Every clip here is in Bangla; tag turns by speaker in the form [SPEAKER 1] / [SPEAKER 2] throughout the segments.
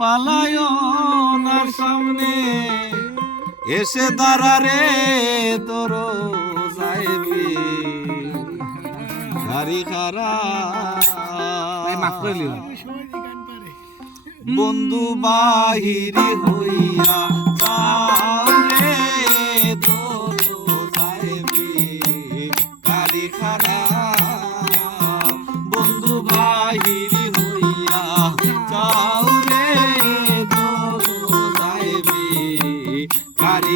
[SPEAKER 1] পালায়নার সামনে এসে দাঁড়ারে তোর বন্ধু বাহিরি হইয়া তোর যাইবি। কারি খারা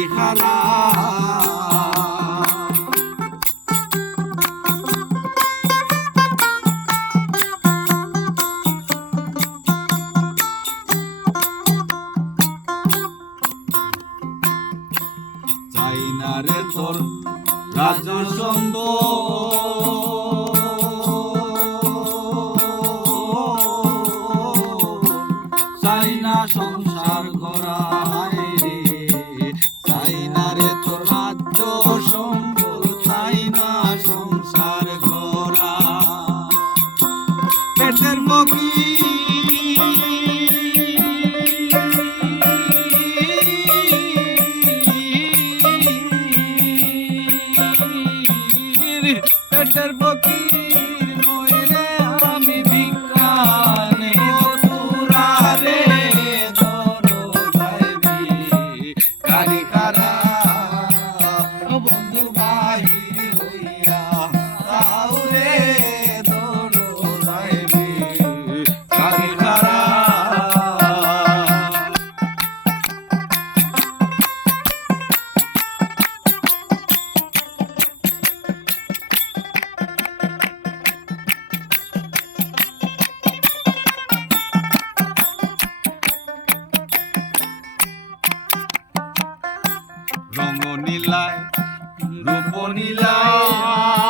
[SPEAKER 1] হারা চাইনারে তোর রাজা সন্দ রঙ নীলায় রূপ নীলায়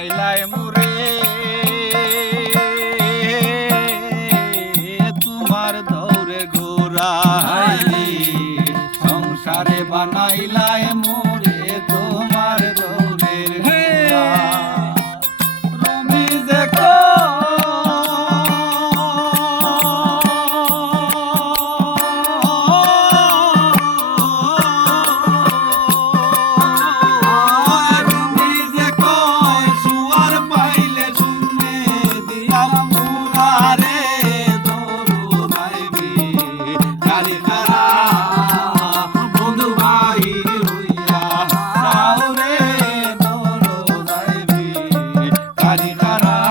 [SPEAKER 1] পাইলাই মোরে। তোমার দৌড়ে ঘোরাইলি সংসারে বানাইলাই মোর Hari Hara